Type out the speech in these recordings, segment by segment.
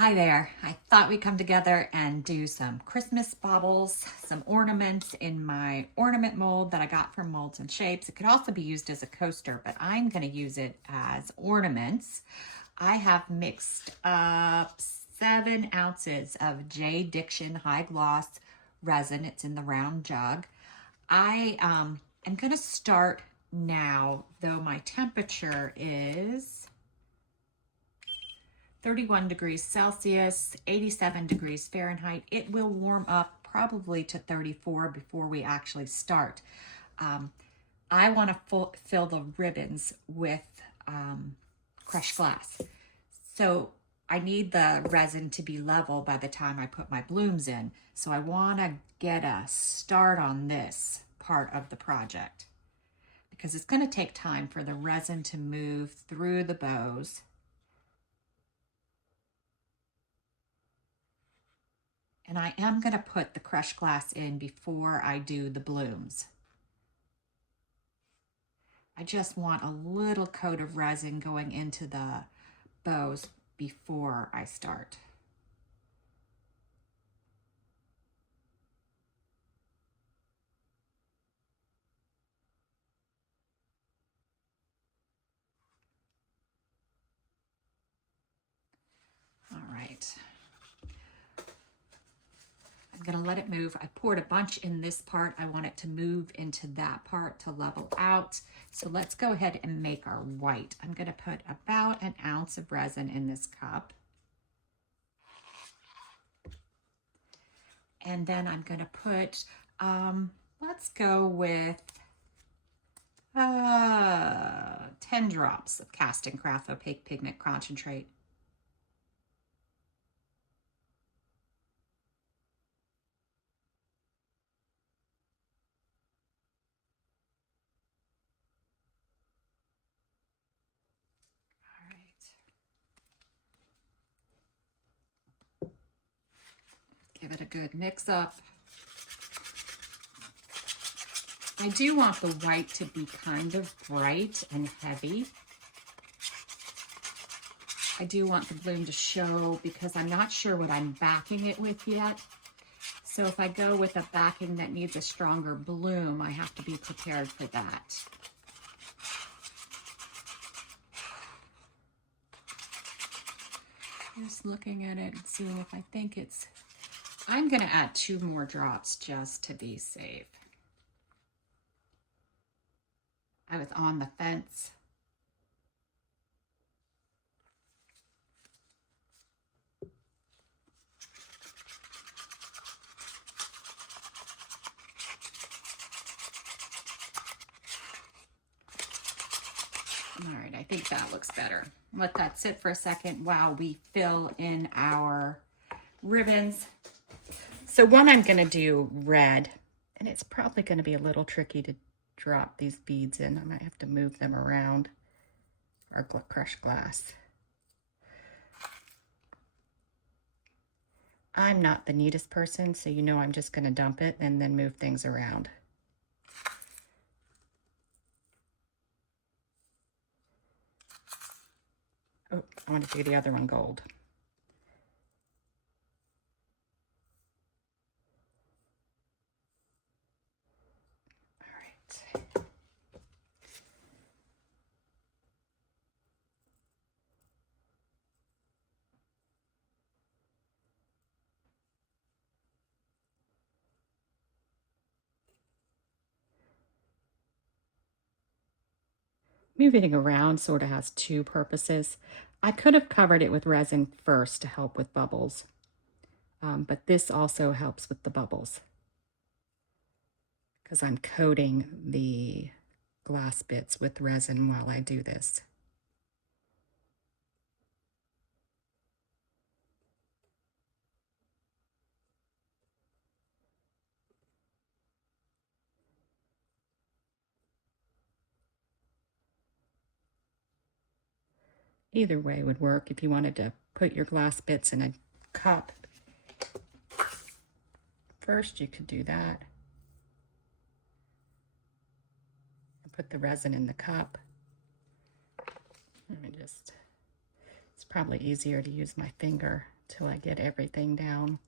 Hi there. I thought we'd come together and do some Christmas baubles, some ornaments in my ornament mold that I got from Molds and Shapes. It could also be used as a coaster, but I'm going to use it as ornaments. I have mixed up 7 ounces of JDiction high gloss resin. It's in the round jug. I am going to start now, though my temperature is 31 degrees Celsius, 87 degrees Fahrenheit. It will warm up probably to 34 before we actually start. I want to fill the ribbons with crushed glass. So I need the resin to be level by the time I put my blooms in. So I want to get a start on this part of the project because it's going to take time for the resin to move through the bows. And I am going to put the crushed glass in before I do the blooms. I just want a little coat of resin going into the bows before I start. All right. I'm going to let it move. I poured a bunch in this part. I want it to move into that part to level out. So let's go ahead and make our white. I'm going to put about 1 ounce of resin in this cup. And then I'm going to put, let's go with 10 drops of CastinCraft Opaque Pigment Concentrate. Give it a good mix up. I do want the white to be kind of bright and heavy. I do want the bloom to show because I'm not sure what I'm backing it with yet. So if I go with a backing that needs a stronger bloom, I have to be prepared for that. Just looking at it and seeing if I think it's, I'm going to add 2 more drops just to be safe. I was on the fence. All right, I think that looks better. Let that sit for a second while we fill in our ribbons. So one I'm going to do red, and it's probably going to be a little tricky to drop these beads in. I might have to move them around our crushed glass. I'm not the neatest person, so you know I'm just going to dump it and then move things around. Oh, I want to do the other one gold. All right. Moving around sort of has 2 purposes. I could have covered it with resin first to help with bubbles, but this also helps with the bubbles because I'm coating the glass bits with resin while I do this. Either way would work. If you wanted to put your glass bits in a cup first, you could do that. And put the resin in the cup. Let me just, it's probably easier to use my finger till I get everything down.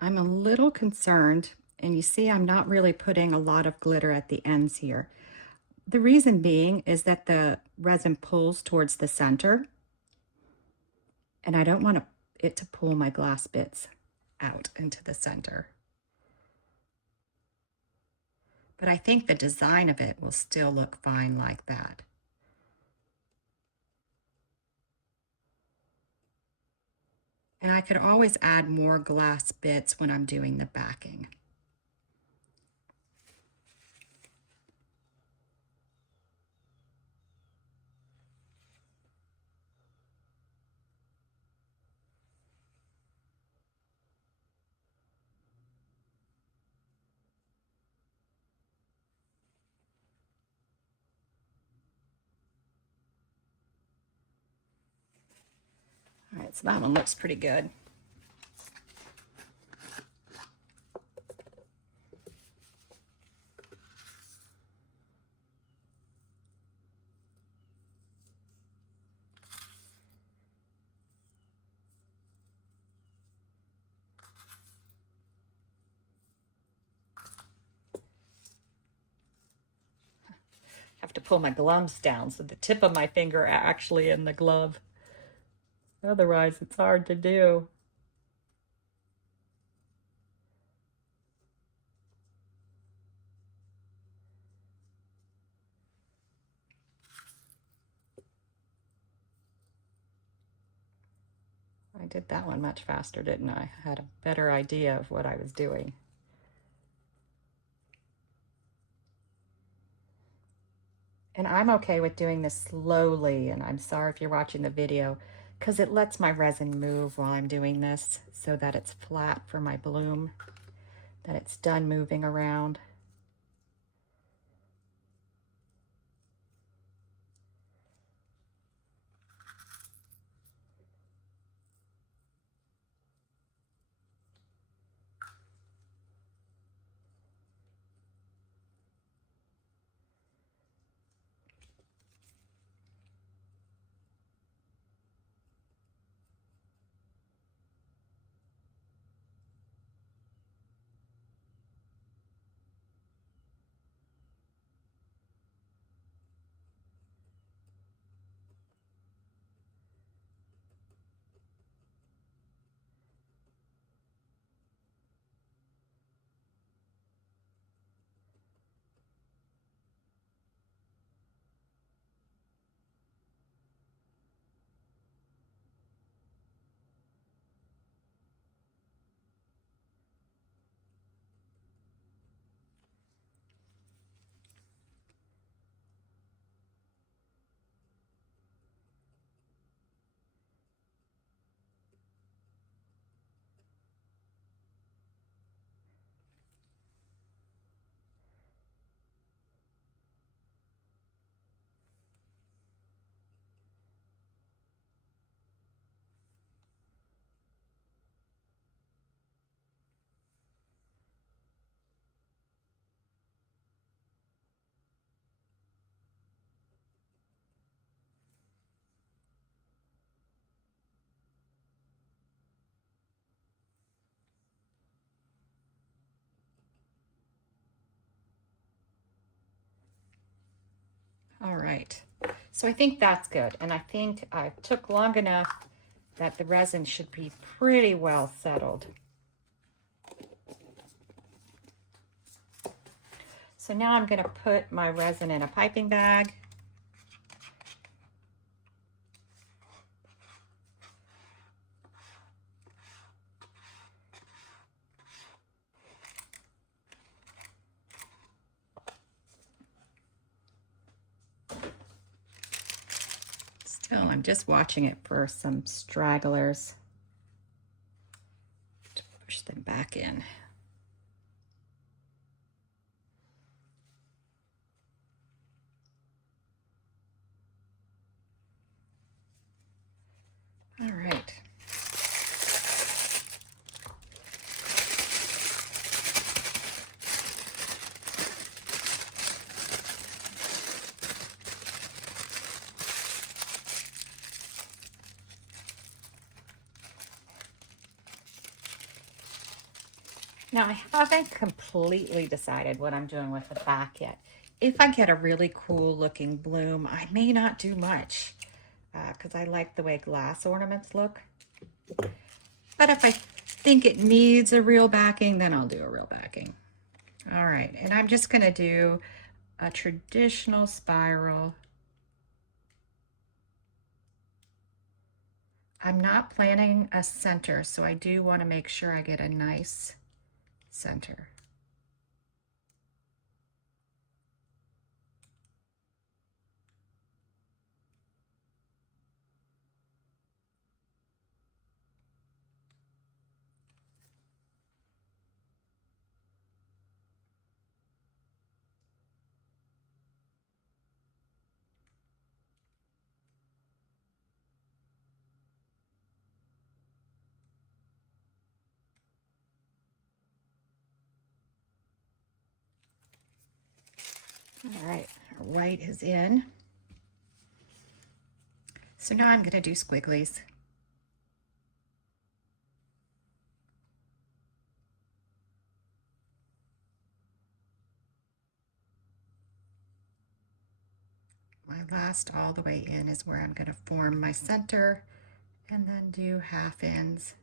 I'm a little concerned, and you see I'm not really putting a lot of glitter at the ends here. The reason being is that the resin pulls towards the center, and I don't want it to pull my glass bits out into the center. But I think the design of it will still look fine like that. And I could always add more glass bits when I'm doing the backing. All right, so that one looks pretty good. Have to pull my gloves down so the tip of my finger are actually in the glove. Otherwise, it's hard to do. I did that one much faster, didn't I? I had a better idea of what I was doing. And I'm okay with doing this slowly, and I'm sorry if you're watching the video, because it lets my resin move while I'm doing this so that it's flat for my bloom, that it's done moving around. All right, so I think that's good. And I think I took long enough that the resin should be pretty well settled. So now I'm gonna put my resin in a piping bag. tell, I'm just watching it for some stragglers to push them back in. All right. Now, I haven't completely decided what I'm doing with the back yet. If I get a really cool looking bloom, I may not do much because I like the way glass ornaments look. But if I think it needs a real backing, then I'll do a real backing. All right, and I'm just gonna do a traditional spiral. I'm not planning a center, so I do want to make sure I get a nice center. All right, our white is in. So now I'm going to do squigglies. My last all the way in is where I'm going to form my center and then do half ends.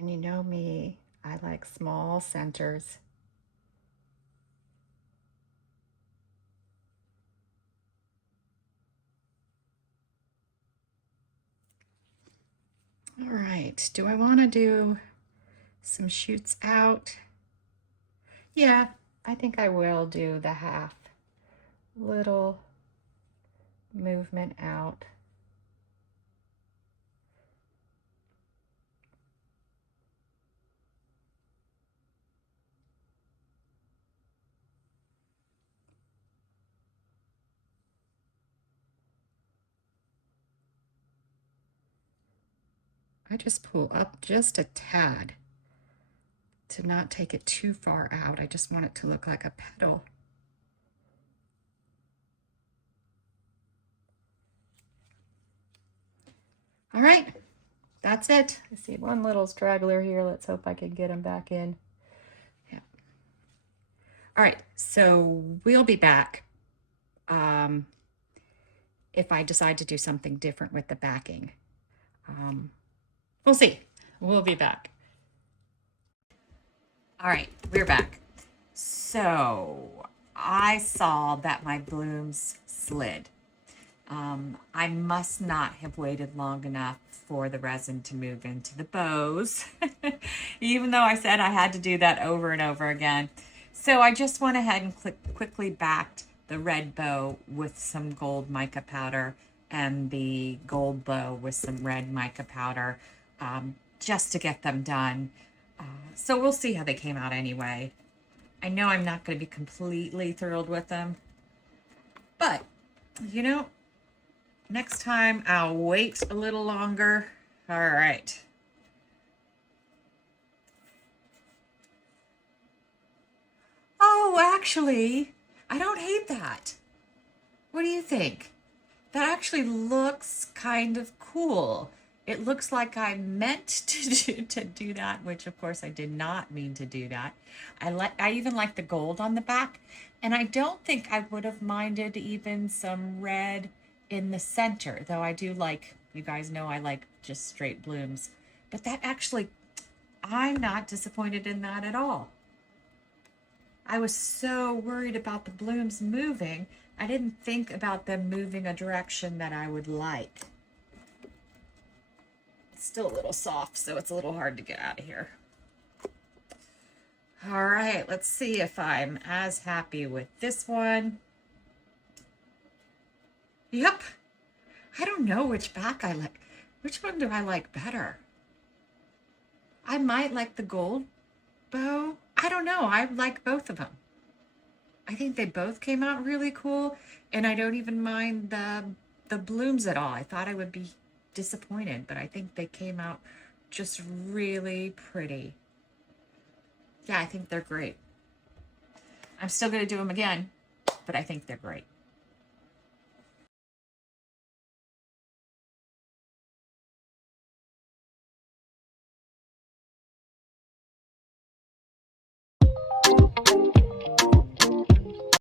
And you know me, I like small centers. All right, do I want to do some shoots out? Yeah, I think I will do the half little movement out. I just pull up just a tad to not take it too far out. I just want it to look like a petal. All right, that's it. I see one little straggler here. Let's hope I can get him back in. Yeah. All right, so we'll be back if I decide to do something different with the backing. We'll see. We'll be back. All right, we're back. So I saw that my blooms slid. I must not have waited long enough for the resin to move into the bows, even though I said I had to do that over and over again. So I just went ahead and quickly backed the red bow with some gold mica powder and the gold bow with some red mica powder, just to get them done. So we'll see how they came out anyway. I know I'm not going to be completely thrilled with them, but you know, next time I'll wait a little longer. All right. Oh, actually, I don't hate that. What do you think? That actually looks kind of cool. It looks like I meant to do that, which of course I did not mean to do that. I even like the gold on the back, and I don't think I would have minded even some red in the center, though I do like, you guys know I like just straight blooms. But that actually, I'm not disappointed in that at all. I was so worried about the blooms moving. I didn't think about them moving a direction that I would like. It's still a little soft, so it's a little hard to get out of here. All right, let's see if I'm as happy with this one. Yep. I don't know which back I like. Which one do I like better? I might like the gold bow. I don't know. I like both of them. I think they both came out really cool, and I don't even mind the blooms at all. I thought I would be disappointed, but I think they came out just really pretty. Yeah, I think they're great. I'm still going to do them again, but I think they're great.